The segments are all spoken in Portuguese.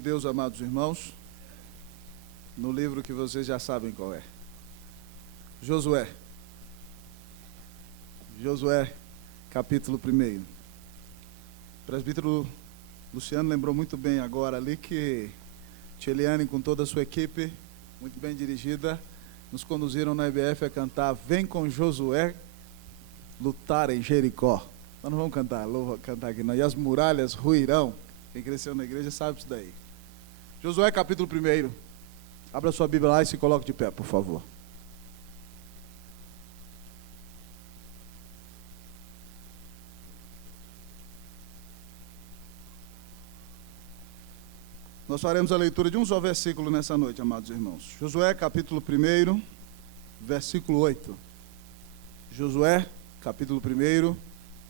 de Deus, amados irmãos, no livro que vocês já sabem qual é. Josué, capítulo 1. O presbítero Luciano lembrou muito bem agora ali que Tcheliane, com toda a sua equipe, muito bem dirigida, nos conduziram na IBF a cantar Vem com Josué lutar em Jericó. Nós não vamos cantar aqui não. E as muralhas ruirão. Quem cresceu na igreja sabe isso daí. Josué capítulo 1. Abra sua Bíblia lá e se coloque de pé, por favor. Nós faremos a leitura de um só versículo nessa noite, amados irmãos. Josué capítulo 1, versículo 8. Josué capítulo 1,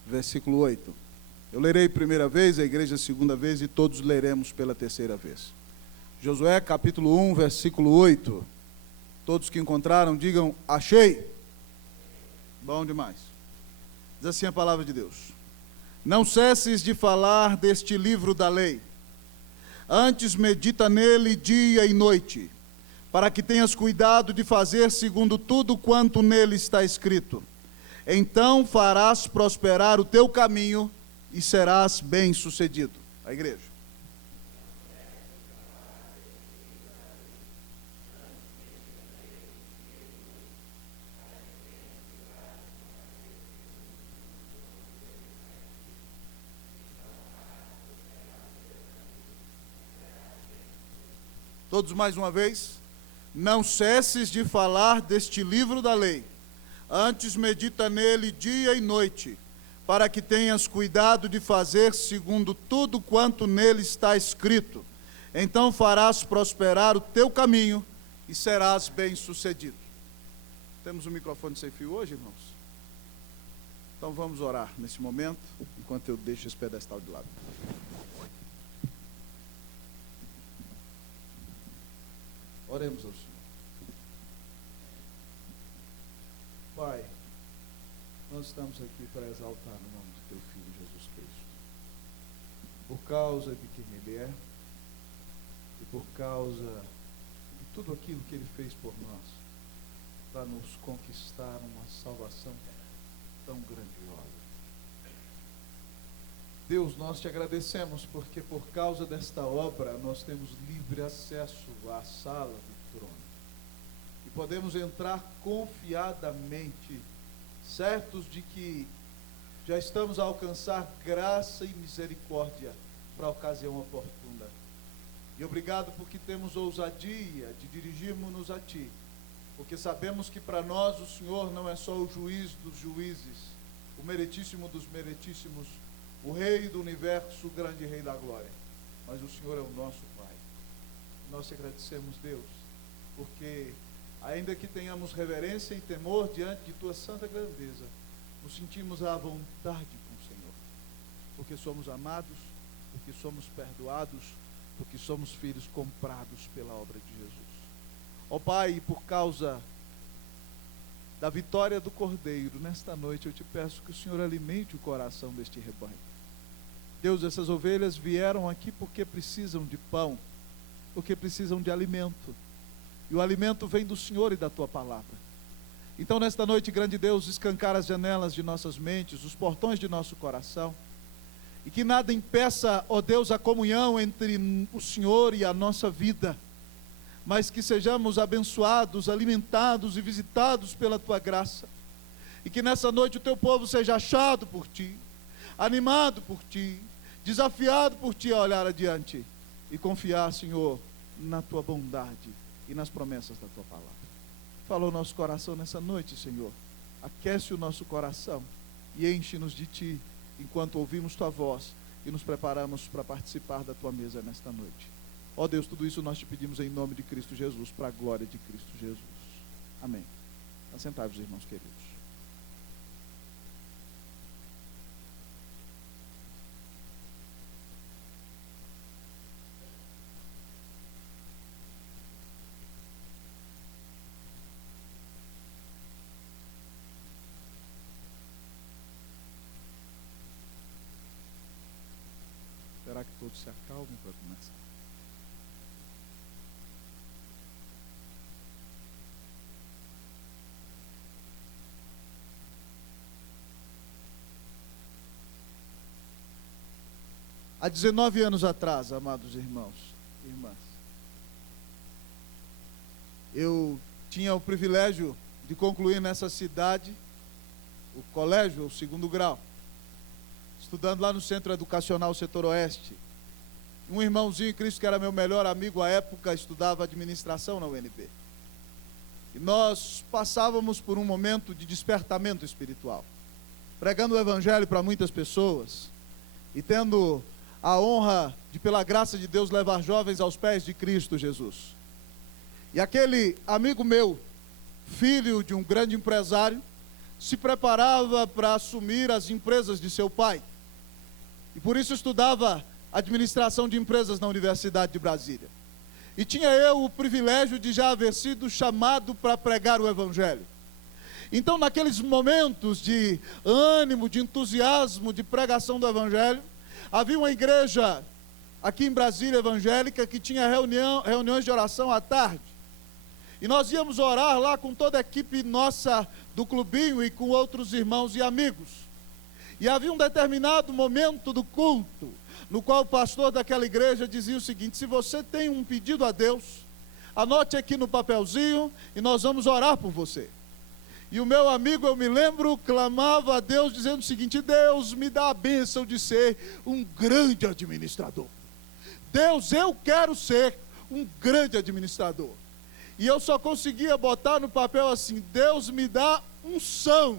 versículo 8. Eu lerei primeira vez, a igreja segunda vez e todos leremos pela terceira vez. Josué capítulo 1, versículo 8. Todos que encontraram, digam, achei. Bom demais. Diz assim a palavra de Deus. Não cesses de falar deste livro da lei. Antes medita nele dia e noite, para que tenhas cuidado de fazer segundo tudo quanto nele está escrito. Então farás prosperar o teu caminho e serás bem-sucedido. A igreja. Todos mais uma vez. Não cesses de falar deste livro da lei. Antes medita nele dia e noite, para que tenhas cuidado de fazer segundo tudo quanto nele está escrito. Então farás prosperar o teu caminho e serás bem-sucedido. Temos um microfone sem fio hoje, irmãos? Então vamos orar nesse momento, enquanto eu deixo esse pedestal de lado. Oremos ao Senhor. Pai, nós estamos aqui para exaltar o nome do Teu Filho Jesus Cristo. Por causa de quem Ele é e por causa de tudo aquilo que Ele fez por nós, para nos conquistar uma salvação tão grandiosa. Deus, nós te agradecemos porque por causa desta obra nós temos livre acesso à sala do trono. E podemos entrar confiadamente, certos de que já estamos a alcançar graça e misericórdia para a ocasião oportuna. E obrigado porque temos ousadia de dirigirmos-nos a Ti, porque sabemos que para nós o Senhor não é só o juiz dos juízes, o meritíssimo dos meritíssimos, o Rei do Universo, o grande Rei da Glória, mas o Senhor é o nosso Pai. Nós te agradecemos, Deus, porque ainda que tenhamos reverência e temor diante de Tua santa grandeza, nos sentimos à vontade com o Senhor, porque somos amados, porque somos perdoados, porque somos filhos comprados pela obra de Jesus. Ó Pai, por causa da vitória do Cordeiro, nesta noite eu te peço que o Senhor alimente o coração deste rebanho. Deus, essas ovelhas vieram aqui porque precisam de pão, porque precisam de alimento. E o alimento vem do Senhor e da Tua palavra. Então, nesta noite, grande Deus, escancar as janelas de nossas mentes, os portões de nosso coração, e que nada impeça, ó Deus, a comunhão entre o Senhor e a nossa vida, mas que sejamos abençoados, alimentados e visitados pela Tua graça, e que nessa noite o Teu povo seja achado por Ti, animado por Ti, desafiado por Ti a olhar adiante, e confiar, Senhor, na Tua bondade e nas promessas da Tua palavra. Fala o nosso coração nessa noite, Senhor. Aquece o nosso coração e enche-nos de Ti, enquanto ouvimos Tua voz e nos preparamos para participar da Tua mesa nesta noite. Ó Deus, tudo isso nós te pedimos em nome de Cristo Jesus, para a glória de Cristo Jesus. Amém. Assentai-vos, irmãos queridos. Esperar que todos se acalmem para começar. Há 19 anos atrás, amados irmãos e irmãs, eu tinha o privilégio de concluir nessa cidade o colégio, o 2º grau, estudando lá no Centro Educacional Setor Oeste. Um irmãozinho em Cristo que era meu melhor amigo à época estudava administração na UNB. E nós passávamos por um momento de despertamento espiritual, pregando o evangelho para muitas pessoas e tendo a honra de, pela graça de Deus, levar jovens aos pés de Cristo Jesus. E aquele amigo meu, filho de um grande empresário, se preparava para assumir as empresas de seu pai. E por isso estudava administração de empresas na Universidade de Brasília. E tinha eu o privilégio de já haver sido chamado para pregar o evangelho. Então, naqueles momentos de ânimo, de entusiasmo, de pregação do evangelho, havia uma igreja aqui em Brasília evangélica que tinha reuniões de oração à tarde. E nós íamos orar lá com toda a equipe nossa do clubinho e com outros irmãos e amigos. E havia um determinado momento do culto, no qual o pastor daquela igreja dizia o seguinte: se você tem um pedido a Deus, anote aqui no papelzinho e nós vamos orar por você. E o meu amigo, eu me lembro, clamava a Deus dizendo o seguinte: Deus, me dá a bênção de ser um grande administrador. Deus, eu quero ser um grande administrador. E eu só conseguia botar no papel assim: Deus me dá unção.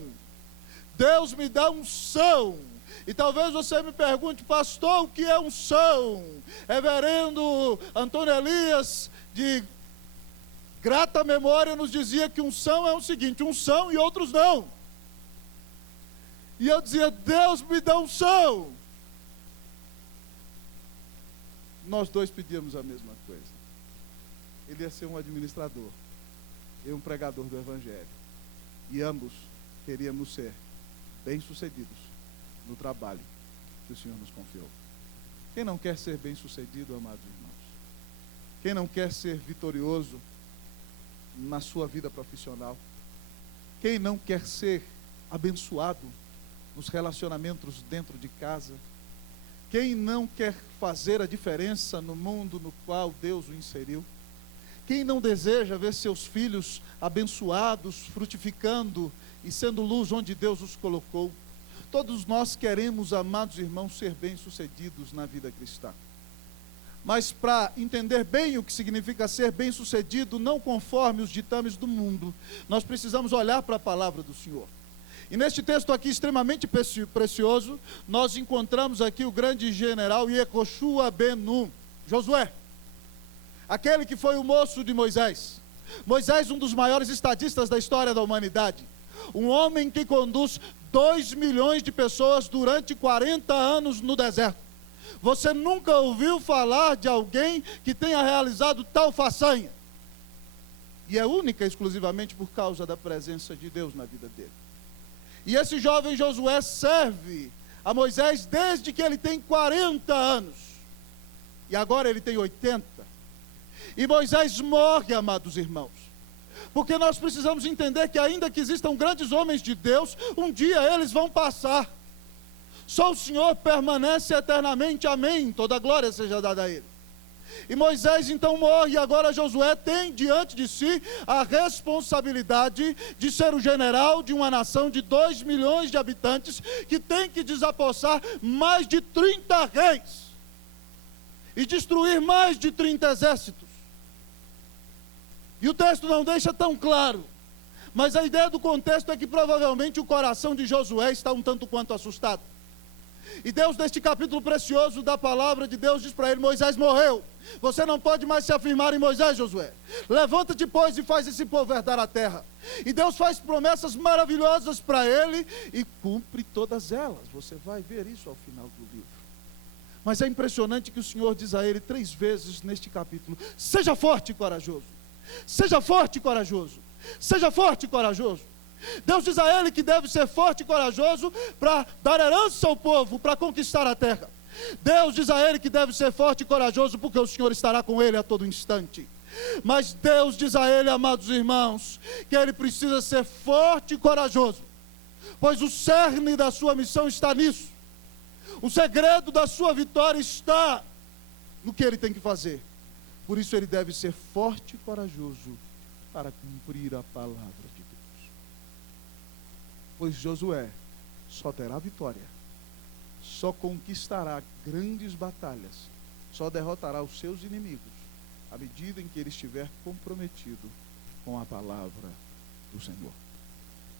Deus me dá unção. E talvez você me pergunte: pastor, o que é unção? Reverendo Antônio Elias, de grata memória, nos dizia que unção é o seguinte: unção e outros não. E eu dizia: Deus me dá unção. Nós dois pedíamos a mesma coisa. Ele ia ser um administrador, eu um pregador do evangelho. E ambos queríamos ser bem-sucedidos no trabalho que o Senhor nos confiou. Quem não quer ser bem-sucedido, amados irmãos? Quem não quer ser vitorioso na sua vida profissional? Quem não quer ser abençoado nos relacionamentos dentro de casa? Quem não quer fazer a diferença no mundo no qual Deus o inseriu? Quem não deseja ver seus filhos abençoados, frutificando e sendo luz onde Deus os colocou? Todos nós queremos, amados irmãos, ser bem-sucedidos na vida cristã. Mas para entender bem o que significa ser bem-sucedido, não conforme os ditames do mundo, nós precisamos olhar para a palavra do Senhor. E neste texto aqui extremamente precioso, nós encontramos aqui o grande general Yehoshua ben Nun, Josué, aquele que foi o moço de Moisés. Moisés, um dos maiores estadistas da história da humanidade, um homem que conduz 2 milhões de pessoas durante 40 anos no deserto. Você nunca ouviu falar de alguém que tenha realizado tal façanha? E é única exclusivamente por causa da presença de Deus na vida dele. E esse jovem Josué serve a Moisés desde que ele tem 40 anos. E agora ele tem 80. E Moisés morre, amados irmãos. Porque nós precisamos entender que ainda que existam grandes homens de Deus, um dia eles vão passar. Só o Senhor permanece eternamente, amém. Toda glória seja dada a Ele. E Moisés então morre, e agora Josué tem diante de si a responsabilidade de ser o general de uma nação de 2 milhões de habitantes, que tem que desapossar mais de 30 reis, e destruir mais de 30 exércitos. E o texto não deixa tão claro, mas a ideia do contexto é que provavelmente o coração de Josué está um tanto quanto assustado. E Deus, neste capítulo precioso da palavra de Deus, diz para ele: Moisés morreu, você não pode mais se afirmar em Moisés, Josué. Levanta-te, pois, e faz esse povo herdar a terra. E Deus faz promessas maravilhosas para ele e cumpre todas elas. Você vai ver isso ao final do livro. Mas é impressionante que o Senhor diz a ele 3 vezes neste capítulo: seja forte e corajoso. Seja forte e corajoso. Seja forte e corajoso. Deus diz a ele que deve ser forte e corajoso para dar herança ao povo, para conquistar a terra. Deus diz a ele que deve ser forte e corajoso porque o Senhor estará com ele a todo instante. Mas Deus diz a ele, amados irmãos, que ele precisa ser forte e corajoso, pois o cerne da sua missão está nisso. O segredo da sua vitória está no que ele tem que fazer. Por isso ele deve ser forte e corajoso para cumprir a palavra de Deus. Pois Josué só terá vitória, só conquistará grandes batalhas, só derrotará os seus inimigos à medida em que ele estiver comprometido com a palavra do Senhor.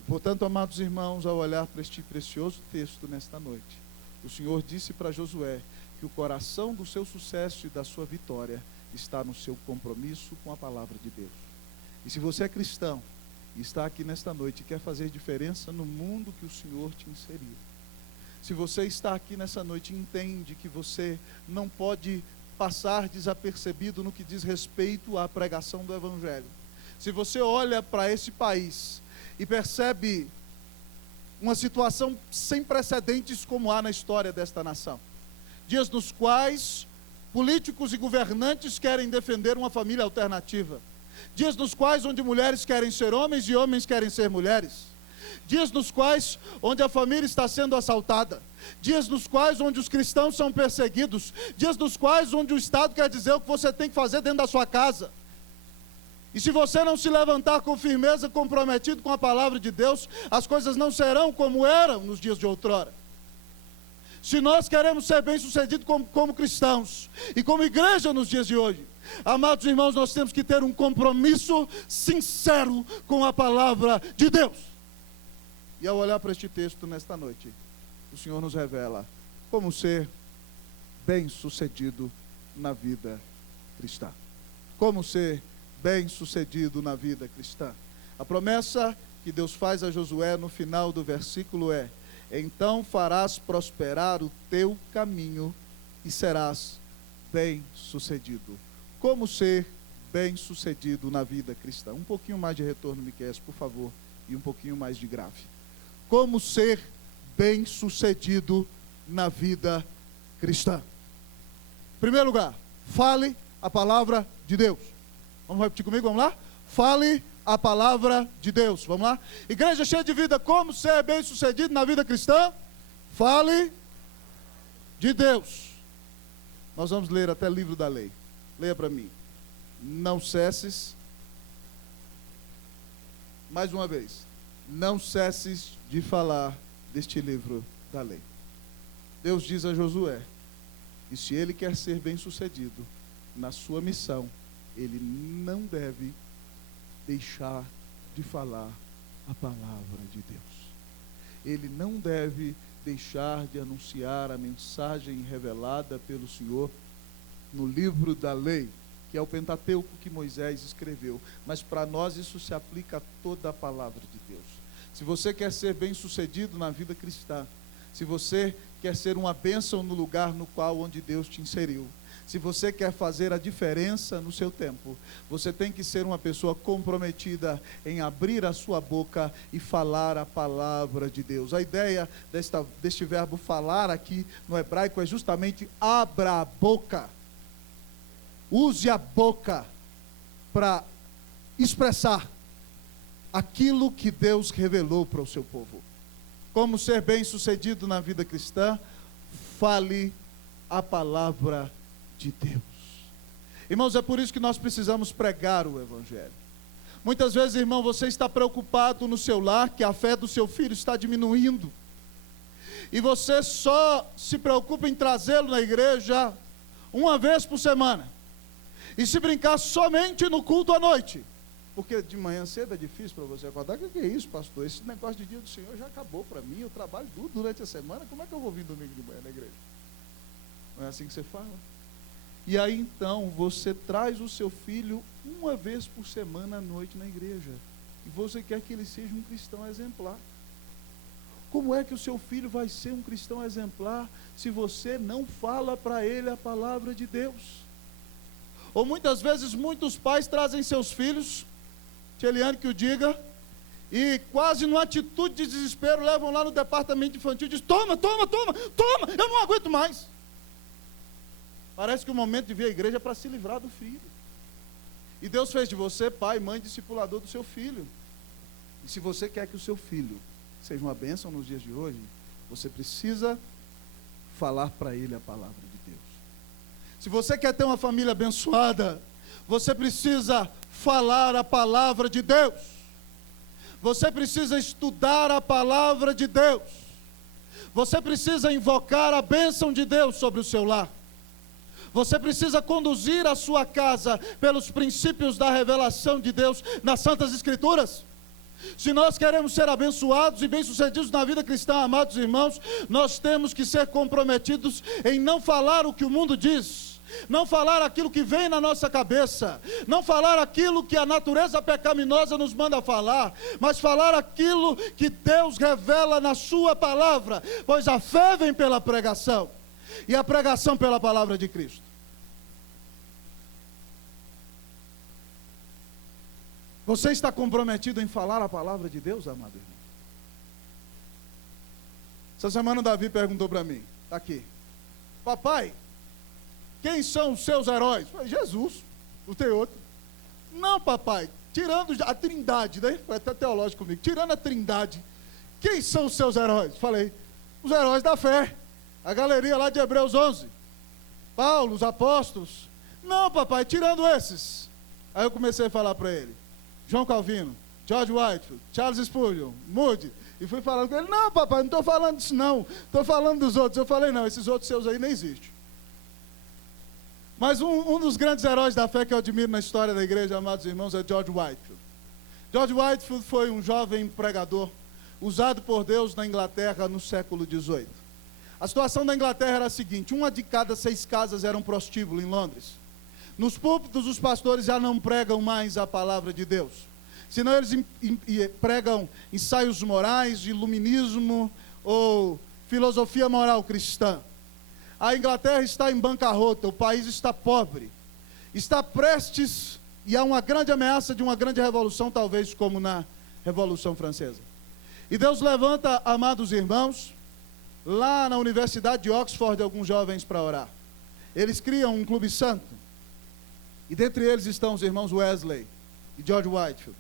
Portanto, amados irmãos, ao olhar para este precioso texto nesta noite, o Senhor disse para Josué que o coração do seu sucesso e da sua vitória está no seu compromisso com a palavra de Deus. E se você é cristão e está aqui nesta noite e quer fazer diferença no mundo que o Senhor te inseriu, se você está aqui nessa noite e entende que você não pode passar desapercebido no que diz respeito à pregação do Evangelho, se você olha para esse país e percebe uma situação sem precedentes como há na história desta nação, dias nos quais políticos e governantes querem defender uma família alternativa, dias nos quais onde mulheres querem ser homens e homens querem ser mulheres, dias nos quais onde a família está sendo assaltada, dias nos quais onde os cristãos são perseguidos, dias nos quais onde o Estado quer dizer o que você tem que fazer dentro da sua casa. E se você não se levantar com firmeza, comprometido com a palavra de Deus, as coisas não serão como eram nos dias de outrora. Se nós queremos ser bem-sucedidos como cristãos e como igreja nos dias de hoje, amados irmãos, nós temos que ter um compromisso sincero com a palavra de Deus. E ao olhar para este texto nesta noite, o Senhor nos revela como ser bem-sucedido na vida cristã. Como ser bem-sucedido na vida cristã. A promessa que Deus faz a Josué no final do versículo é: então farás prosperar o teu caminho e serás bem-sucedido. Como ser bem-sucedido na vida cristã? Um pouquinho mais de retorno, Miqueias, por favor, e um pouquinho mais de grave. Como ser bem-sucedido na vida cristã? Em primeiro lugar, fale a palavra de Deus. Vamos repetir comigo, vamos lá? Fale a palavra de Deus, vamos lá? Igreja cheia de vida, como ser bem-sucedido na vida cristã? Fale de Deus. Nós vamos ler até o livro da lei. Leia para mim. Não cesses, mais uma vez, não cesses de falar deste livro da lei. Deus diz a Josué, e se ele quer ser bem-sucedido na sua missão, ele não deve deixar de falar a palavra de Deus. Ele não deve deixar de anunciar a mensagem revelada pelo Senhor no livro da lei, que é o Pentateuco que Moisés escreveu. Mas para nós isso se aplica a toda a palavra de Deus. Se você quer ser bem-sucedido na vida cristã, se você quer ser uma bênção no lugar no qual onde Deus te inseriu, se você quer fazer a diferença no seu tempo, você tem que ser uma pessoa comprometida em abrir a sua boca e falar a palavra de Deus. A ideia deste verbo falar aqui no hebraico é justamente abra a boca. Use a boca para expressar aquilo que Deus revelou para o seu povo. Como ser bem-sucedido na vida cristã? Fale a palavra de Deus. Irmãos, é por isso que nós precisamos pregar o Evangelho. Muitas vezes, irmão, você está preocupado no seu lar que a fé do seu filho está diminuindo. E você só se preocupa em trazê-lo na igreja uma vez por semana. E se brincar somente no culto à noite. Porque de manhã cedo é difícil para você acordar. O que é isso, pastor? Esse negócio de dia do Senhor já acabou para mim. Eu trabalho duro durante a semana. Como é que eu vou vir domingo de manhã na igreja? Não é assim que você fala? E aí então você traz o seu filho uma vez por semana à noite na igreja. E você quer que ele seja um cristão exemplar. Como é que o seu filho vai ser um cristão exemplar se você não fala para ele a palavra de Deus? Ou muitas vezes muitos pais trazem seus filhos, tia Eliane que o diga, e quase numa atitude de desespero levam lá no departamento infantil e dizem: toma, eu não aguento mais. Parece que o momento de vir à igreja é para se livrar do filho. E Deus fez de você pai, mãe, discipulador do seu filho. E se você quer que o seu filho seja uma bênção nos dias de hoje, você precisa falar para ele a palavra de Deus. Se você quer ter uma família abençoada, você precisa falar a palavra de Deus. Você precisa estudar a palavra de Deus. Você precisa invocar a bênção de Deus sobre o seu lar. Você precisa conduzir a sua casa pelos princípios da revelação de Deus nas Santas Escrituras. Se nós queremos ser abençoados e bem-sucedidos na vida cristã, amados irmãos, nós temos que ser comprometidos em não falar o que o mundo diz, não falar aquilo que vem na nossa cabeça, não falar aquilo que a natureza pecaminosa nos manda falar, mas falar aquilo que Deus revela na sua palavra, pois a fé vem pela pregação, e a pregação pela palavra de Cristo. Você está comprometido em falar a palavra de Deus, amado irmão? Essa semana o Davi perguntou para mim, está aqui: papai, quem são os seus heróis? Eu falei: Jesus, não tem outro. Não, papai, tirando a trindade, né? Foi até teológico comigo, tirando a trindade, quem são os seus heróis? Falei: os heróis da fé, a galeria lá de Hebreus 11, Paulo, os apóstolos. Não, papai, tirando esses. Aí eu comecei a falar para ele: João Calvino, George Whitefield, Charles Spurgeon, Moody, e fui falando com ele: não, papai, não estou falando disso não, estou falando dos outros. Eu falei: não, esses outros seus aí nem existem. Mas um dos grandes heróis da fé que eu admiro na história da igreja, amados irmãos, é George Whitefield. George Whitefield foi um jovem pregador, usado por Deus na Inglaterra no século XVIII. A situação da Inglaterra era a seguinte: uma de cada 6 casas era um prostíbulo em Londres. Nos púlpitos, os pastores já não pregam mais a palavra de Deus, senão eles pregam ensaios morais, iluminismo ou filosofia moral cristã. A Inglaterra está em bancarrota, o país está pobre, está prestes, e há uma grande ameaça de uma grande revolução, talvez como na Revolução Francesa. E Deus levanta, amados irmãos, lá na Universidade de Oxford, alguns jovens para orar. Eles criam um clube santo, e dentre eles estão os irmãos Wesley e George Whitefield.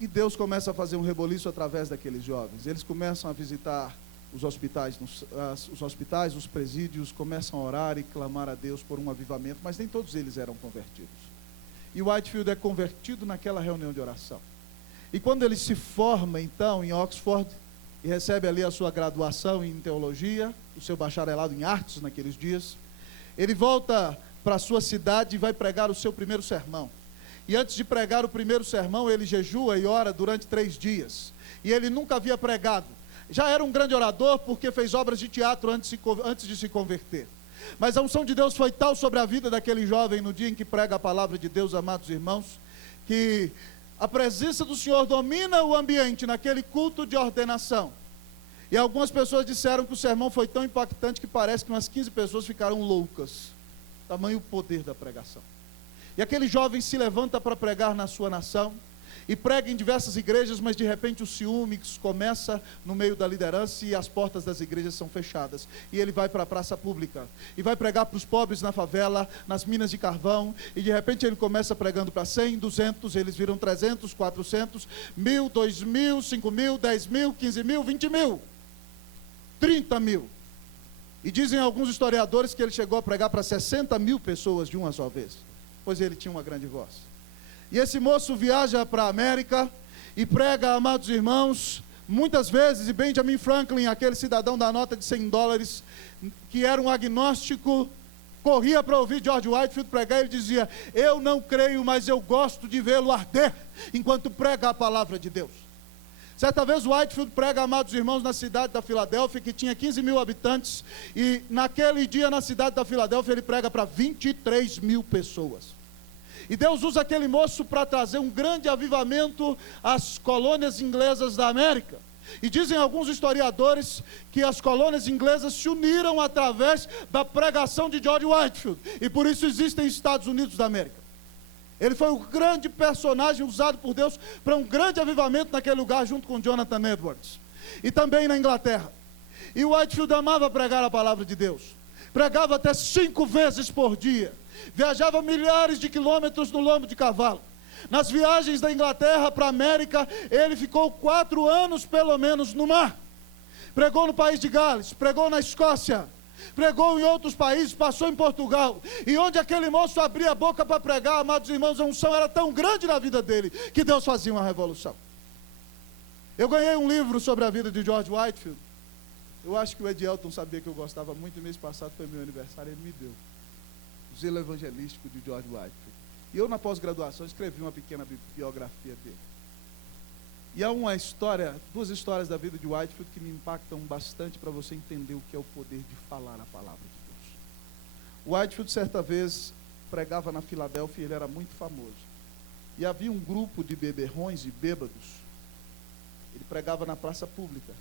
E Deus começa a fazer um reboliço através daqueles jovens. Eles começam a visitar os hospitais, os presídios, começam a orar e clamar a Deus por um avivamento, mas nem todos eles eram convertidos. E Whitefield é convertido naquela reunião de oração. E quando ele se forma, então, em Oxford, e recebe ali a sua graduação em teologia, o seu bacharelado em artes naqueles dias, ele volta para a sua cidade e vai pregar o seu primeiro sermão. E antes de pregar o primeiro sermão, ele jejua e ora durante 3 dias. E ele nunca havia pregado. Já era um grande orador porque fez obras de teatro antes de se converter. Mas a unção de Deus foi tal sobre a vida daquele jovem no dia em que prega a palavra de Deus, amados irmãos, que a presença do Senhor domina o ambiente naquele culto de ordenação. E algumas pessoas disseram que o sermão foi tão impactante que parece que umas 15 pessoas ficaram loucas. Tamanho o poder da pregação. E aquele jovem se levanta para pregar na sua nação, e prega em diversas igrejas, mas de repente o ciúme começa no meio da liderança e as portas das igrejas são fechadas. E ele vai para a praça pública, e vai pregar para os pobres na favela, nas minas de carvão, e de repente ele começa pregando para 100, 200, eles viram 300, 400, 1.000, 2.000, 5.000, 10.000, 15.000, 20.000, 30.000. E dizem alguns historiadores que ele chegou a pregar para 60.000 pessoas de uma só vez, pois ele tinha uma grande voz. E esse moço viaja para a América e prega, amados irmãos, muitas vezes, e Benjamin Franklin, aquele cidadão da nota de $100, que era um agnóstico, corria para ouvir George Whitefield pregar, e ele dizia: eu não creio, mas eu gosto de vê-lo arder, enquanto prega a palavra de Deus. Certa vez Whitefield prega, amados irmãos, na cidade da Filadélfia, que tinha 15.000 habitantes, e naquele dia na cidade da Filadélfia ele prega para 23.000 pessoas. E Deus usa aquele moço para trazer um grande avivamento às colônias inglesas da América. E dizem alguns historiadores que as colônias inglesas se uniram através da pregação de George Whitefield. E por isso existem Estados Unidos da América. Ele foi o grande personagem usado por Deus para um grande avivamento naquele lugar, junto com Jonathan Edwards. E também na Inglaterra. E Whitefield amava pregar a palavra de Deus. Pregava até 5 vezes por dia. Viajava milhares de quilômetros no lombo de cavalo. Nas viagens da Inglaterra para a América, ele ficou 4 anos pelo menos no mar. pregou no país de Gales, pregou na Escócia, pregou em outros países, passou em Portugal. E onde aquele moço abria a boca para pregar, amados irmãos, a unção era tão grande na vida dele, que Deus fazia uma revolução. Eu ganhei um livro sobre a vida de George Whitefield. Eu acho que o Edielton sabia que eu gostava muito, e mês passado foi meu aniversário, ele me deu o Zelo Evangelístico de George Whitefield. E eu, na pós-graduação, escrevi uma pequena biografia dele. E há uma história, duas histórias da vida de Whitefield que me impactam bastante para você entender o que é o poder de falar a palavra de Deus. Whitefield, certa vez, pregava na Filadélfia e ele era muito famoso. E havia um grupo de beberrões e bêbados. Ele pregava na praça pública.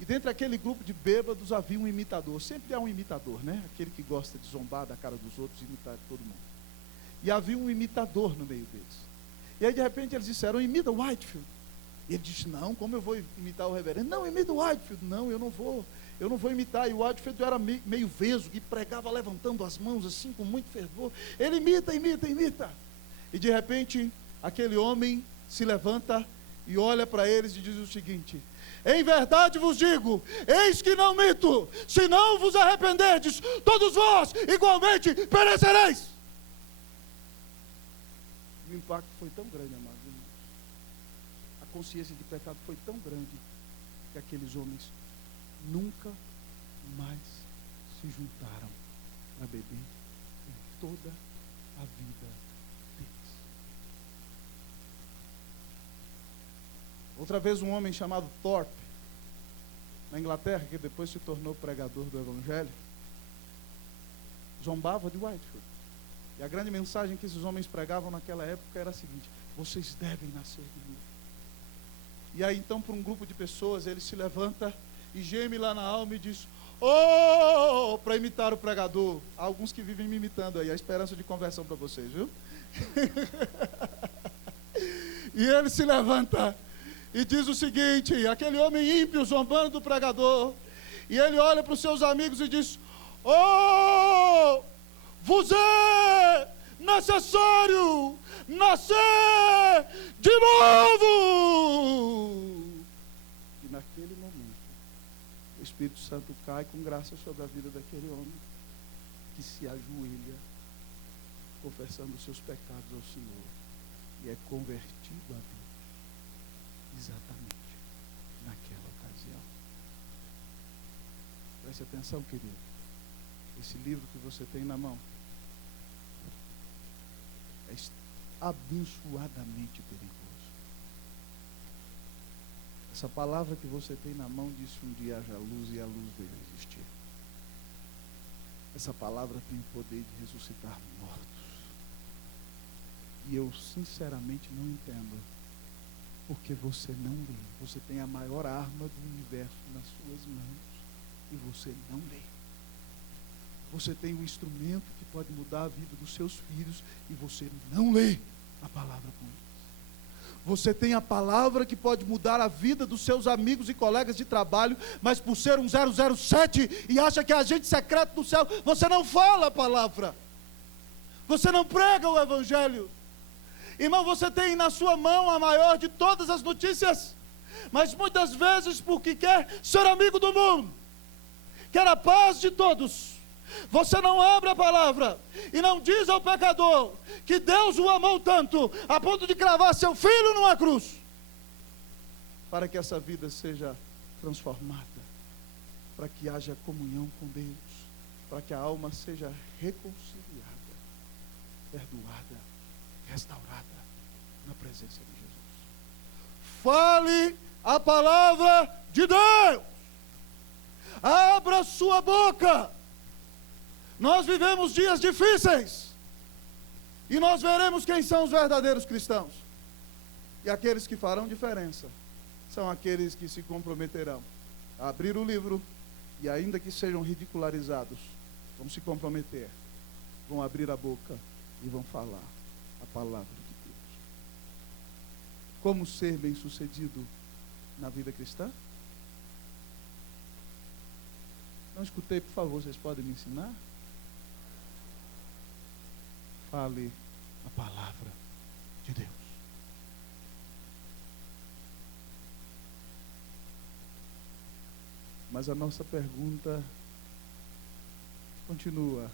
E dentro daquele grupo de bêbados havia um imitador. Sempre há um imitador, né? Aquele que gosta de zombar da cara dos outros e imitar todo mundo. E havia um imitador no meio deles. E aí, de repente, eles disseram: imita o Whitefield. E ele disse: não, como eu vou imitar o reverendo? Não, imita o Whitefield. Não, eu não vou imitar. E o Whitefield era meio vesgo e pregava levantando as mãos assim, com muito fervor. Ele imita. E de repente, aquele homem se levanta e olha para eles e diz o seguinte: em verdade vos digo, eis que não minto, se não vos arrependerdes, todos vós igualmente perecereis. O impacto foi tão grande, amados irmãos. A consciência de pecado foi tão grande que aqueles homens nunca mais se juntaram para beber em toda a vida deles. Outra vez um homem chamado Thorpe, na Inglaterra, que depois se tornou pregador do Evangelho, zombava de Whitefield. E a grande mensagem que esses homens pregavam naquela época era a seguinte: vocês devem nascer de novo. E aí então, para um grupo de pessoas, ele se levanta e geme lá na alma e diz: oh, para imitar o pregador. Há alguns que vivem me imitando aí, a esperança de conversão para vocês, viu? E ele se levanta e diz o seguinte, aquele homem ímpio zombando do pregador, e ele olha para os seus amigos e diz: oh, vos é necessário nascer de novo. E naquele momento, o Espírito Santo cai com graça sobre a vida daquele homem, que se ajoelha, confessando os seus pecados ao Senhor, e é convertido a Deus, exatamente naquela ocasião. Preste atenção, querido. Esse livro que você tem na mão é abençoadamente perigoso. Essa palavra que você tem na mão disse um dia haja luz e a luz veio existir. Essa palavra tem o poder de ressuscitar mortos. E eu sinceramente não entendo porque você não lê. Você tem a maior arma do universo nas suas mãos e você não lê. Você tem um instrumento que pode mudar a vida dos seus filhos e você não lê a palavra com eles. Você tem a palavra que pode mudar a vida dos seus amigos e colegas de trabalho, mas por ser um 007 e acha que é agente secreto do céu, você não fala a palavra. Você não prega o evangelho. Irmão, você tem na sua mão a maior de todas as notícias, mas muitas vezes porque quer ser amigo do mundo, quer a paz de todos, você não abre a palavra e não diz ao pecador que Deus o amou tanto a ponto de cravar seu filho numa cruz, para que essa vida seja transformada, para que haja comunhão com Deus, para que a alma seja reconciliada, perdoada, restaurada na presença de Jesus. Fale a palavra de Deus. Abra sua boca. Nós vivemos dias difíceis e nós veremos quem são os verdadeiros cristãos. E aqueles que farão diferença são aqueles que se comprometerão a abrir o livro e, ainda que sejam ridicularizados, vão se comprometer, vão abrir a boca e vão falar a palavra de Deus. Como ser bem-sucedido na vida cristã? Não escutei, por favor, vocês podem me ensinar? Fale a palavra de Deus. Mas a nossa pergunta continua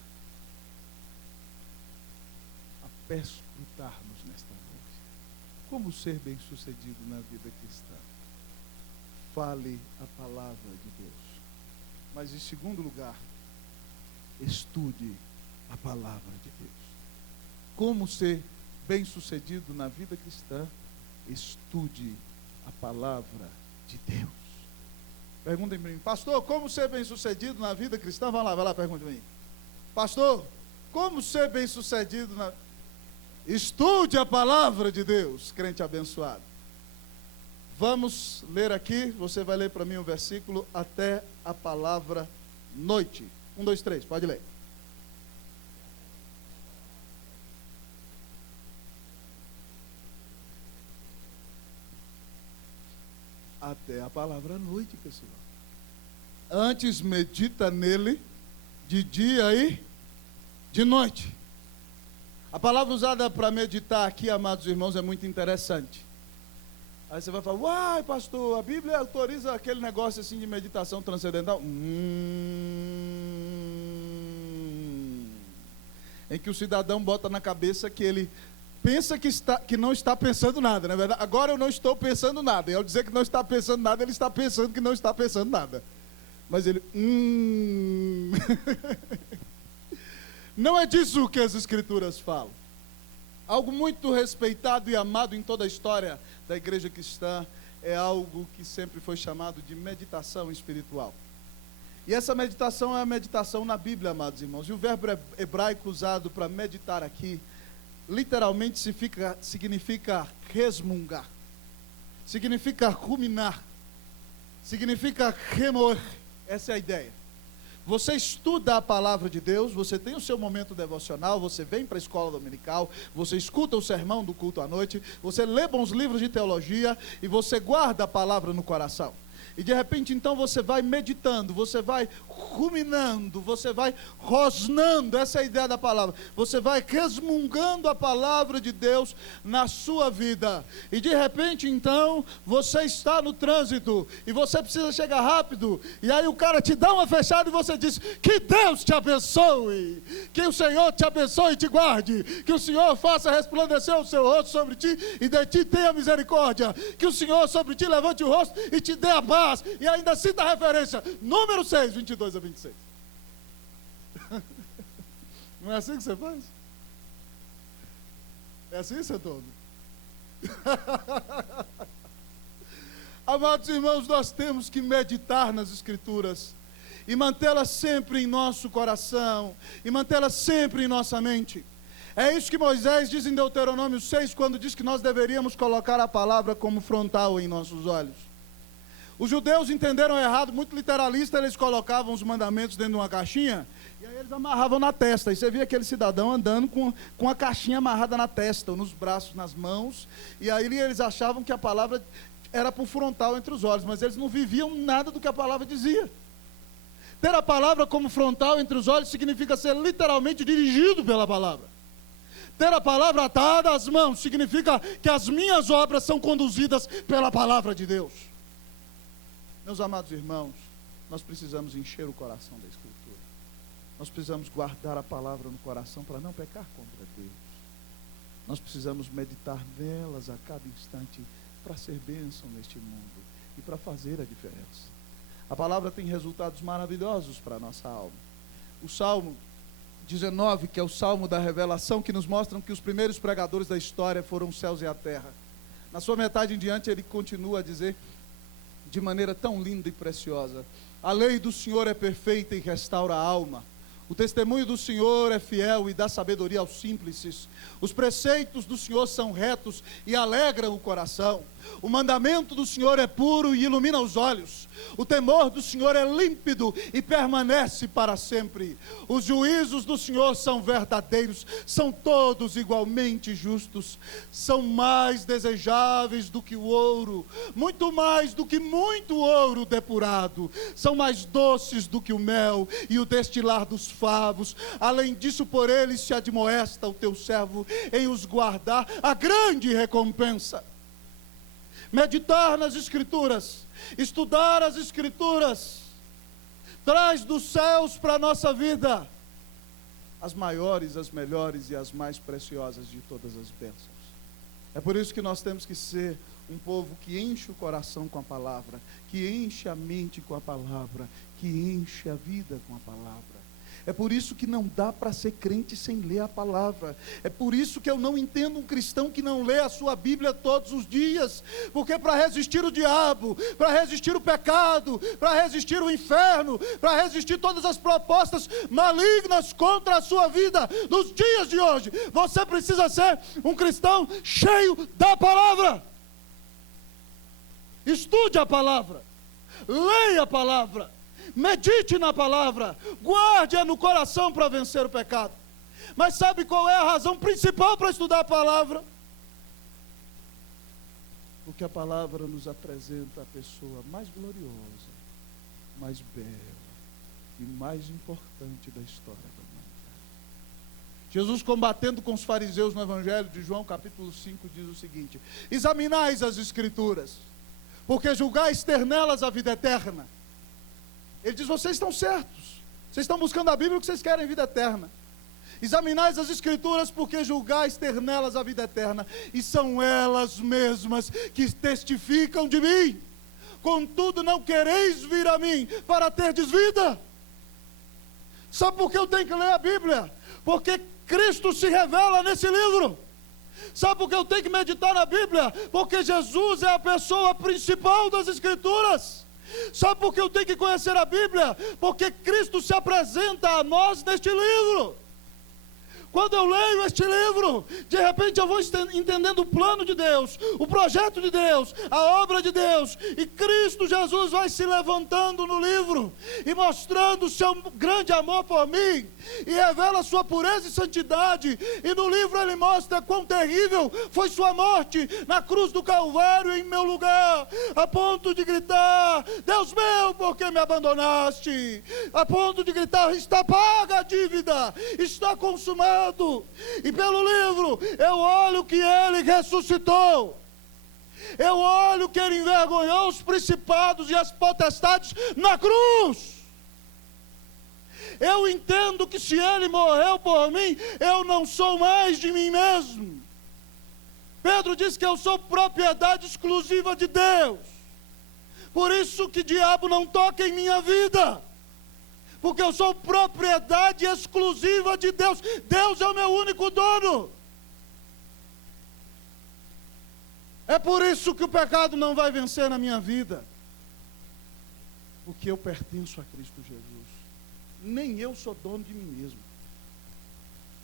a perscrutar-nos nesta noite. Como ser bem-sucedido na vida cristã? Fale a palavra de Deus. Mas em segundo lugar, estude a palavra de Deus. Como ser bem-sucedido na vida cristã? Estude a palavra de Deus. Perguntem para mim, pastor, como ser bem-sucedido na vida cristã? Vai lá, pergunta para mim. Pastor, como ser bem-sucedido na... Estude a palavra de Deus, crente abençoado. Vamos ler aqui, você vai ler para mim o versículo até a palavra noite. 1, 2, 3, pode ler. Até a palavra noite, pessoal. Antes medita nele de dia e de noite. A palavra usada para meditar aqui, amados irmãos, é muito interessante. Aí você vai falar, uai, pastor, a Bíblia autoriza aquele negócio assim de meditação transcendental. Em que o cidadão bota na cabeça que ele pensa que não está pensando nada, não é verdade? Agora eu não estou pensando nada. E ao dizer que não está pensando nada, ele está pensando que não está pensando nada. Mas ele, Não é disso que as Escrituras falam. Algo muito respeitado e amado em toda a história da igreja cristã é algo que sempre foi chamado de meditação espiritual. E essa meditação é a meditação na Bíblia, amados irmãos. E o verbo hebraico usado para meditar aqui, literalmente significa resmungar, significa ruminar, significa remoer. Essa é a ideia. Você estuda a palavra de Deus, você tem o seu momento devocional, você vem para a escola dominical, você escuta o sermão do culto à noite, você lê bons livros de teologia e você guarda a palavra no coração. E de repente então você vai meditando, você vai ruminando, você vai rosnando, essa é a ideia da palavra. Você vai resmungando a palavra de Deus na sua vida. E de repente então você está no trânsito e você precisa chegar rápido. E aí o cara te dá uma fechada e você diz, que Deus te abençoe, que o Senhor te abençoe e te guarde, que o Senhor faça resplandecer o seu rosto sobre ti e de ti tenha misericórdia, que o Senhor sobre ti levante o rosto e te dê a paz. E ainda cita a referência, número 6, 22 a 26. Não é assim que você faz? É assim, seu dono? Amados irmãos, nós temos que meditar nas Escrituras e mantê-las sempre em nosso coração e mantê-las sempre em nossa mente. É isso que Moisés diz em Deuteronômio 6, quando diz que nós deveríamos colocar a palavra como frontal em nossos olhos. Os judeus entenderam errado, muito literalista, eles colocavam os mandamentos dentro de uma caixinha, e aí eles amarravam na testa, e você via aquele cidadão andando com a caixinha amarrada na testa, ou nos braços, nas mãos, e aí eles achavam que a palavra era por frontal entre os olhos, mas eles não viviam nada do que a palavra dizia. Ter a palavra como frontal entre os olhos significa ser literalmente dirigido pela palavra. Ter a palavra atada às mãos significa que as minhas obras são conduzidas pela palavra de Deus. Meus amados irmãos, nós precisamos encher o coração da Escritura. Nós precisamos guardar a palavra no coração para não pecar contra Deus. Nós precisamos meditar nelas a cada instante para ser bênção neste mundo e para fazer a diferença. A palavra tem resultados maravilhosos para a nossa alma. O Salmo 19, que é o Salmo da Revelação, que nos mostra que os primeiros pregadores da história foram os céus e a terra. Na sua metade em diante ele continua a dizer de maneira tão linda e preciosa: a lei do Senhor é perfeita e restaura a alma. O testemunho do Senhor é fiel e dá sabedoria aos simples. Os preceitos do Senhor são retos e alegram o coração. O mandamento do Senhor é puro e ilumina os olhos. O temor do Senhor é límpido e permanece para sempre. Os juízos do Senhor são verdadeiros, são todos igualmente justos. São mais desejáveis do que o ouro, muito mais do que muito ouro depurado. São mais doces do que o mel e o destilar dos favos. Além disso, por eles se admoesta o teu servo em os guardar a grande recompensa. Meditar nas Escrituras, estudar as Escrituras, traz dos céus para a nossa vida as maiores, as melhores e as mais preciosas de todas as bênçãos. É por isso que nós temos que ser um povo que enche o coração com a palavra, que enche a mente com a palavra, que enche a vida com a palavra. É por isso que não dá para ser crente sem ler a palavra. É por isso que eu não entendo um cristão que não lê a sua Bíblia todos os dias. Porque para resistir o diabo, para resistir o pecado, para resistir o inferno, para resistir todas as propostas malignas contra a sua vida nos dias de hoje, você precisa ser um cristão cheio da palavra. Estude a palavra, leia a palavra, medite na palavra, guarde-a no coração para vencer o pecado. Mas sabe qual é a razão principal para estudar a palavra? Porque a palavra nos apresenta a pessoa mais gloriosa, mais bela e mais importante da história da humanidade. Jesus, combatendo com os fariseus no Evangelho de João, capítulo 5, diz o seguinte: examinais as Escrituras, porque julgais ter nelas a vida eterna. Ele diz: vocês estão certos, vocês estão buscando a Bíblia porque vocês querem vida eterna. Examinais as Escrituras, porque julgais ter nelas a vida eterna, e são elas mesmas que testificam de mim. Contudo, não quereis vir a mim para terdes vida. Sabe por que eu tenho que ler a Bíblia? Porque Cristo se revela nesse livro. Sabe por que eu tenho que meditar na Bíblia? Porque Jesus é a pessoa principal das Escrituras. Sabe por que eu tenho que conhecer a Bíblia? Porque Cristo se apresenta a nós neste livro. Quando eu leio este livro, de repente eu vou entendendo o plano de Deus, o projeto de Deus, a obra de Deus, e Cristo Jesus vai se levantando no livro, e mostrando o seu grande amor por mim, e revela a sua pureza e santidade, e no livro ele mostra quão terrível foi sua morte, na cruz do Calvário, em meu lugar, a ponto de gritar: Deus meu, por que me abandonaste? A ponto de gritar: está paga a dívida, está consumado. E pelo livro eu olho que ele ressuscitou, eu olho que ele envergonhou os principados e as potestades na cruz. Eu entendo que se ele morreu por mim, eu não sou mais de mim mesmo. Pedro diz que eu sou propriedade exclusiva de Deus. Por isso que diabo não toca em minha vida, porque eu sou propriedade exclusiva de Deus. Deus é o meu único dono. É por isso que o pecado não vai vencer na minha vida, porque eu pertenço a Cristo Jesus. Nem eu sou dono de mim mesmo.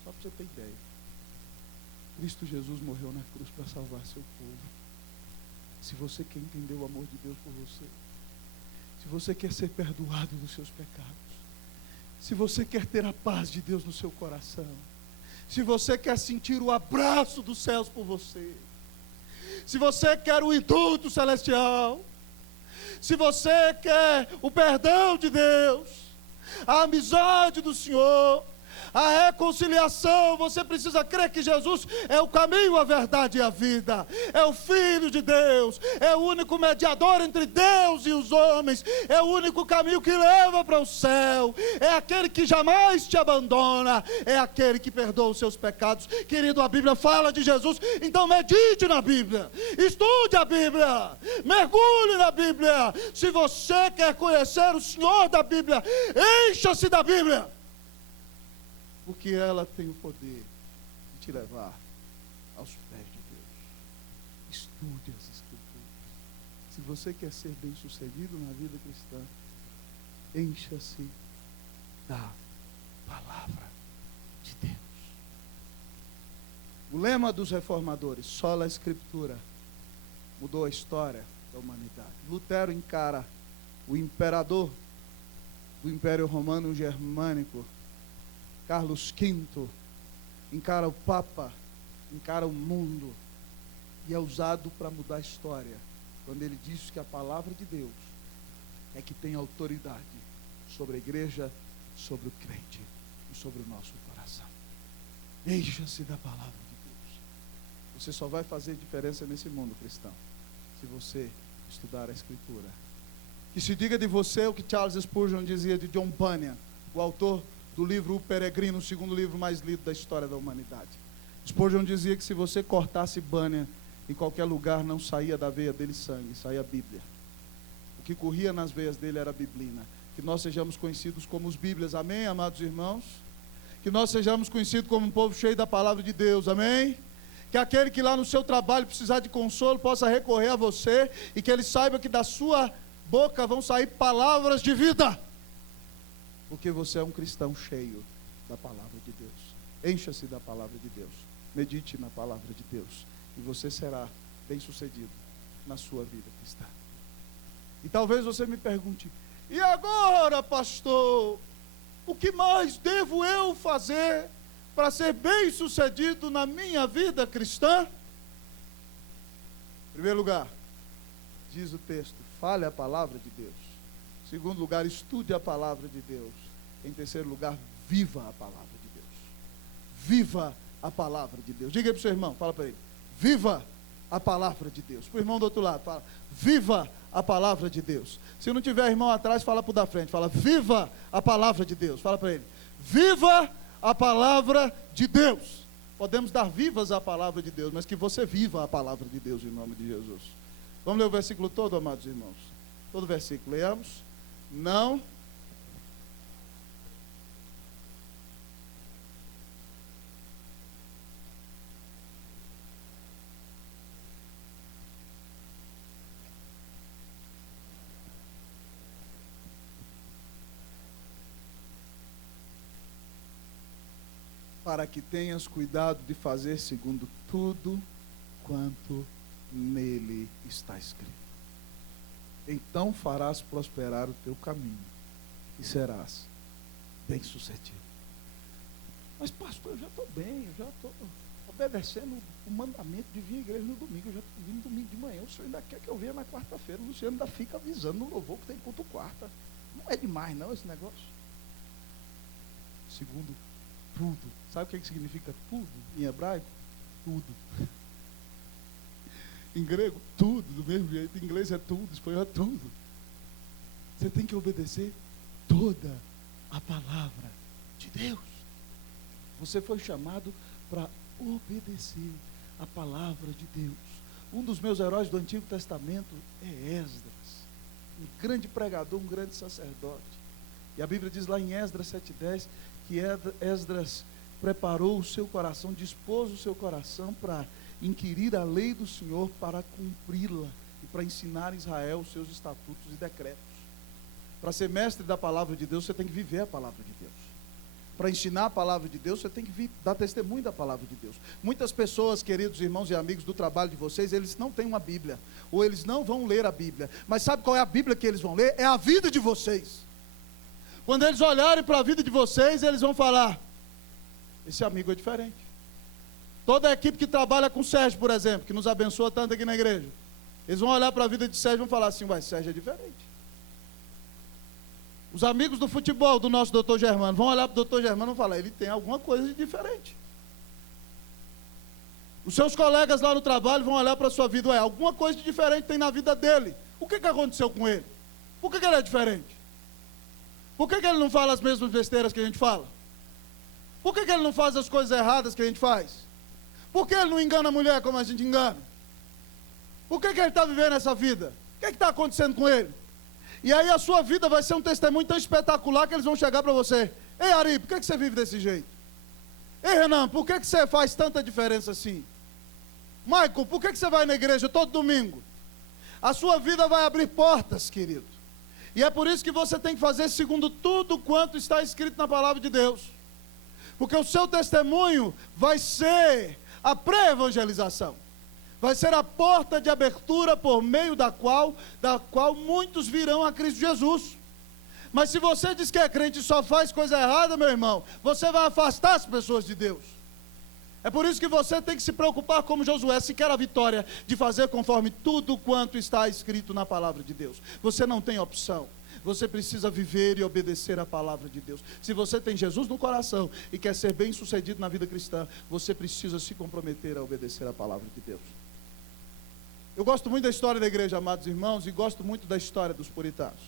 Só para você ter ideia, Cristo Jesus morreu na cruz para salvar seu povo. Se você quer entender o amor de Deus por você, se você quer ser perdoado dos seus pecados, se você quer ter a paz de Deus no seu coração, se você quer sentir o abraço dos céus por você, se você quer o indulto celestial, se você quer o perdão de Deus, a amizade do Senhor, a reconciliação, você precisa crer que Jesus é o caminho, a verdade e a vida, é o Filho de Deus, é o único mediador entre Deus e os homens, é o único caminho que leva para o céu, é aquele que jamais te abandona, é aquele que perdoa os seus pecados. Querido, a Bíblia fala de Jesus, então medite na Bíblia, estude a Bíblia, mergulhe na Bíblia. Se você quer conhecer o Senhor da Bíblia, encha-se da Bíblia, porque ela tem o poder de te levar aos pés de Deus. Estude as Escrituras. Se você quer ser bem sucedido na vida cristã, encha-se da palavra de Deus. O lema dos reformadores, sola Escritura, mudou a história da humanidade. Lutero encara o imperador do Império Romano Germânico, Carlos V, encara o Papa, encara o mundo, e é usado para mudar a história, quando ele diz que a palavra de Deus é que tem autoridade sobre a igreja, sobre o crente e sobre o nosso coração. Encha-se da palavra de Deus. Você só vai fazer diferença nesse mundo cristão se você estudar a Escritura. Que se diga de você o que Charles Spurgeon dizia de John Bunyan, o autor do livro O Peregrino, o segundo livro mais lido da história da humanidade. Spurgeon dizia que se você cortasse Bunyan em qualquer lugar, não saía da veia dele sangue, saía a Bíblia. O que corria nas veias dele era a biblina. Que nós sejamos conhecidos como os Bíblias, amém, amados irmãos? Que nós sejamos conhecidos como um povo cheio da palavra de Deus, amém? Que aquele que lá no seu trabalho precisar de consolo possa recorrer a você e que ele saiba que da sua boca vão sair palavras de vida, porque você é um cristão cheio da palavra de Deus. Encha-se da palavra de Deus, medite na palavra de Deus e você será bem sucedido na sua vida cristã. E talvez você me pergunte: e agora, pastor, o que mais devo eu fazer para ser bem sucedido na minha vida cristã? Em primeiro lugar, diz o texto, fale a palavra de Deus. Em segundo lugar, estude a palavra de Deus. Em terceiro lugar, viva a palavra de Deus. Viva a palavra de Deus. Diga aí para o seu irmão, fala para ele: viva a palavra de Deus. Para o irmão do outro lado, fala: viva a palavra de Deus. Se não tiver irmão atrás, fala para o da frente, fala: viva a palavra de Deus. Fala para ele: viva a palavra de Deus. Podemos dar vivas à palavra de Deus, mas que você viva a palavra de Deus em nome de Jesus. Vamos ler o versículo todo, amados irmãos? Todo o versículo, leamos. Não para que tenhas cuidado de fazer segundo tudo quanto nele está escrito. Então farás prosperar o teu caminho e serás bem sucedido. Mas pastor, eu já estou bem, eu já estou obedecendo o mandamento de vir à igreja no domingo, eu já estou vindo domingo de manhã, o senhor ainda quer que eu venha na quarta-feira, o Luciano ainda fica avisando no louvor que tem culto quarta. Não é demais não esse negócio. Segundo tudo. Sabe o que significa tudo em hebraico? Tudo. Em grego, tudo, do mesmo jeito. Em inglês é tudo, em espanhol é tudo. Você tem que obedecer toda a palavra de Deus. Você foi chamado para obedecer a palavra de Deus. Um dos meus heróis do Antigo Testamento é Esdras, um grande pregador, um grande sacerdote. E a Bíblia diz lá em Esdras 7:10 que Esdras preparou o seu coração, dispôs o seu coração para inquirir a lei do Senhor, para cumpri-la e para ensinar a Israel os seus estatutos e decretos. Para ser mestre da palavra de Deus, você tem que viver a palavra de Deus. Para ensinar a palavra de Deus, você tem que dar testemunho da palavra de Deus. Muitas pessoas, queridos irmãos e amigos do trabalho de vocês, eles não têm uma Bíblia, ou eles não vão ler a Bíblia. Mas sabe qual é a Bíblia que eles vão ler? É a vida de vocês. Quando eles olharem para a vida de vocês, eles vão falar: esse amigo é diferente. Toda a equipe que trabalha com o Sérgio, por exemplo, que nos abençoa tanto aqui na igreja, eles vão olhar para a vida de Sérgio e vão falar assim: ué, Sérgio é diferente. Os amigos do futebol do nosso doutor Germano vão olhar para o doutor Germano e vão falar: ele tem alguma coisa de diferente. Os seus colegas lá no trabalho vão olhar para a sua vida: ué, alguma coisa de diferente tem na vida dele. O que aconteceu com ele? Por que ele é diferente? Por que ele não fala as mesmas besteiras que a gente fala? Por que ele não faz as coisas erradas que a gente faz? Por que ele não engana a mulher como a gente engana? Por que ele está vivendo essa vida? O que está acontecendo com ele? E aí a sua vida vai ser um testemunho tão espetacular que eles vão chegar para você: ei Ari, por que você vive desse jeito? Ei Renan, por que você faz tanta diferença assim? Michael, por que você vai na igreja todo domingo? A sua vida vai abrir portas, querido. E é por isso que você tem que fazer segundo tudo quanto está escrito na palavra de Deus. Porque o seu testemunho vai ser a pré-evangelização. Vai ser a porta de abertura por meio da qual muitos virão a Cristo Jesus. Mas se você diz que é crente e só faz coisa errada, meu irmão, você vai afastar as pessoas de Deus. É por isso que você tem que se preocupar como Josué, se quer a vitória, de fazer conforme tudo quanto está escrito na palavra de Deus. Você não tem opção. Você precisa viver e obedecer a palavra de Deus. Se você tem Jesus no coração e quer ser bem sucedido na vida cristã, você precisa se comprometer a obedecer a palavra de Deus. Eu gosto muito da história da igreja, amados irmãos, e gosto muito da história dos puritanos.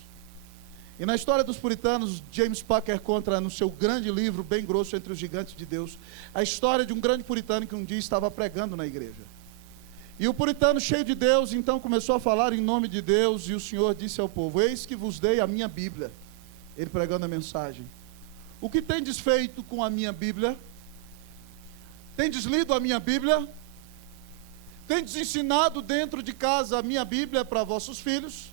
E na história dos puritanos, James Packer conta no seu grande livro, bem grosso, Entre os Gigantes de Deus, a história de um grande puritano que um dia estava pregando na igreja. E o puritano, cheio de Deus, então começou a falar em nome de Deus, e o Senhor disse ao povo: eis que vos dei a minha Bíblia. Ele pregando a mensagem: o que tendes feito com a minha Bíblia? Tendes lido a minha Bíblia? Tendes ensinado dentro de casa a minha Bíblia para vossos filhos?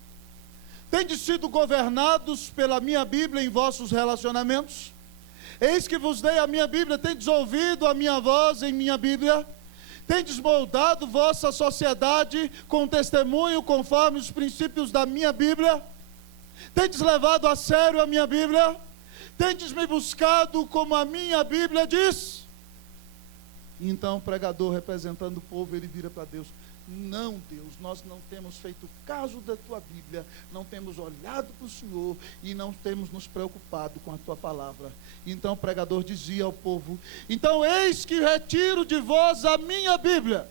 Tendes sido governados pela minha Bíblia em vossos relacionamentos? Eis que vos dei a minha Bíblia. Tendes ouvido a minha voz em minha Bíblia? Tendes moldado vossa sociedade com testemunho conforme os princípios da minha Bíblia? Tendes levado a sério a minha Bíblia? Tendes me buscado como a minha Bíblia diz? Então o pregador, representando o povo, ele vira para Deus: não, Deus, nós não temos feito caso da tua Bíblia, não temos olhado para o Senhor e não temos nos preocupado com a tua palavra. Então o pregador dizia ao povo: então eis que retiro de vós a minha Bíblia,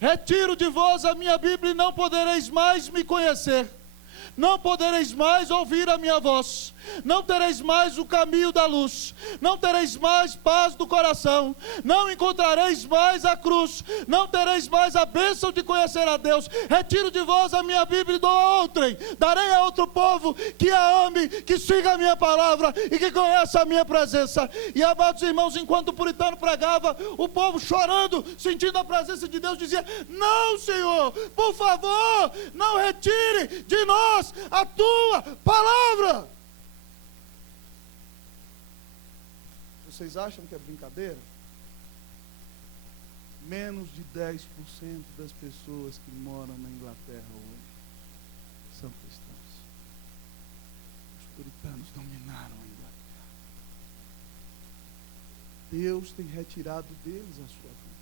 retiro de vós a minha Bíblia, e não podereis mais me conhecer, não podereis mais ouvir a minha voz, não tereis mais o caminho da luz, não tereis mais paz do coração, não encontrareis mais a cruz, não tereis mais a bênção de conhecer a Deus. Retiro de vós a minha Bíblia e dou a outrem, darei a outro povo que a ame, que siga a minha palavra e que conheça a minha presença. E, amados irmãos, enquanto o puritano pregava, o povo chorando, sentindo a presença de Deus, dizia: não, Senhor, por favor, não retire de nós a tua palavra. Vocês acham que é brincadeira? Menos de 10% das pessoas que moram na Inglaterra hoje são cristãos. Os puritanos dominaram a Inglaterra. Deus tem retirado deles a sua vida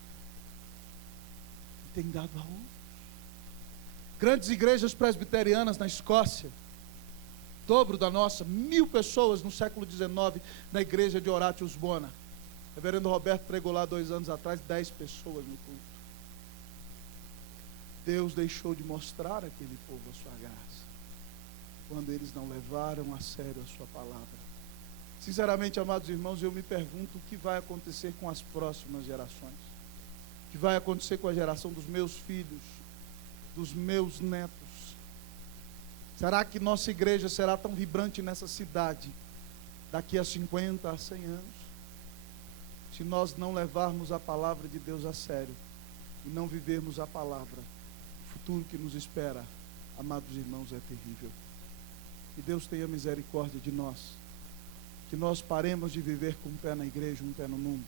e tem dado a outros. Grandes igrejas presbiterianas na Escócia, dobro da nossa, 1000 pessoas no século XIX, na igreja de Horatius Bona. O reverendo Roberto pregou lá 2 anos atrás, 10 pessoas no culto. Deus deixou de mostrar àquele povo a sua graça, quando eles não levaram a sério a sua palavra. Sinceramente, amados irmãos, eu me pergunto o que vai acontecer com as próximas gerações. O que vai acontecer com a geração dos meus filhos, dos meus netos. Será que nossa igreja será tão vibrante nessa cidade daqui a 50, a 100 anos? Se nós não levarmos a palavra de Deus a sério e não vivermos a palavra, o futuro que nos espera, amados irmãos, é terrível. Que Deus tenha misericórdia de nós. Que nós paremos de viver com um pé na igreja, um pé no mundo.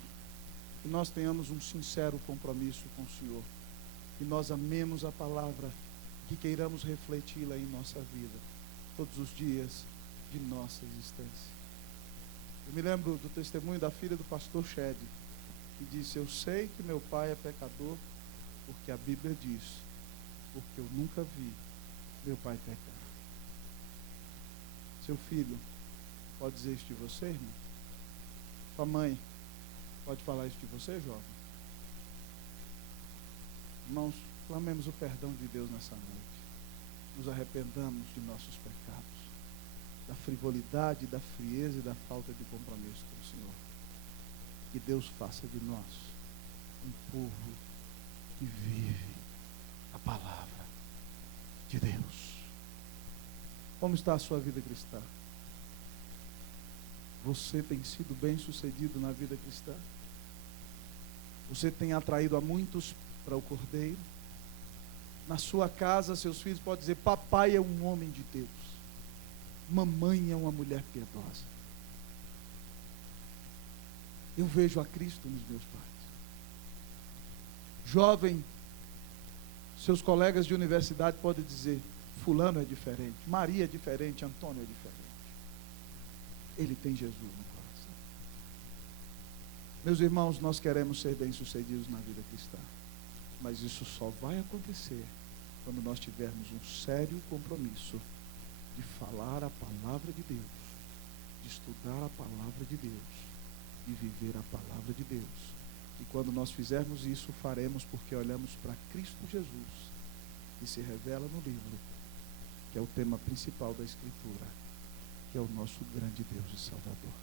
Que nós tenhamos um sincero compromisso com o Senhor. Que nós amemos a palavra, que queiramos refleti-la em nossa vida, todos os dias de nossa existência. Eu me lembro do testemunho da filha do pastor Shed, que disse: eu sei que meu pai é pecador, porque a Bíblia diz, porque eu nunca vi meu pai pecar. Seu filho pode dizer isso de você, irmão? Sua mãe pode falar isso de você, jovem? Irmãos, clamemos o perdão de Deus nessa noite. Nos arrependamos de nossos pecados, da frivolidade, da frieza e da falta de compromisso com o Senhor. Que Deus faça de nós um povo que vive a palavra de Deus. Como está a sua vida cristã? Você tem sido bem-sucedido na vida cristã? Você tem atraído a muitos para o Cordeiro? Na sua casa, seus filhos podem dizer: papai é um homem de Deus, mamãe é uma mulher piedosa. Eu vejo a Cristo nos meus pais. Jovem, seus colegas de universidade podem dizer: fulano é diferente, Maria é diferente, Antônio é diferente. Ele tem Jesus no coração. Meus irmãos, nós queremos ser bem-sucedidos na vida cristã, mas isso só vai acontecer quando nós tivermos um sério compromisso de falar a palavra de Deus, de estudar a palavra de Deus, de viver a palavra de Deus. E quando nós fizermos isso, faremos porque olhamos para Cristo Jesus que se revela no livro, que é o tema principal da Escritura, que é o nosso grande Deus e Salvador.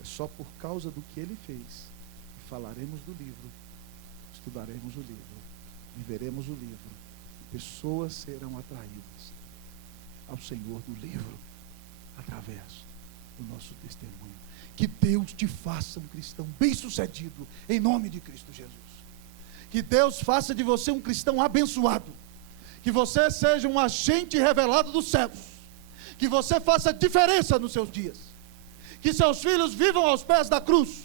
É só por causa do que Ele fez que falaremos do livro, estudaremos o livro, viveremos o livro, e pessoas serão atraídas ao Senhor do livro, através do nosso testemunho. Que Deus te faça um cristão bem-sucedido, em nome de Cristo Jesus. Que Deus faça de você um cristão abençoado. Que você seja um agente revelado dos céus. Que você faça diferença nos seus dias. Que seus filhos vivam aos pés da cruz.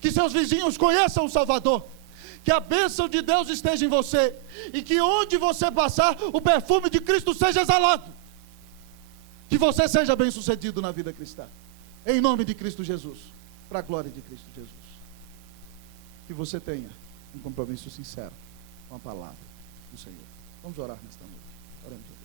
Que seus vizinhos conheçam o Salvador. Que a bênção de Deus esteja em você. E que onde você passar, o perfume de Cristo seja exalado. Que você seja bem-sucedido na vida cristã. Em nome de Cristo Jesus. Para a glória de Cristo Jesus. Que você tenha um compromisso sincero com a palavra do Senhor. Vamos orar nesta noite. Oremos a Deus.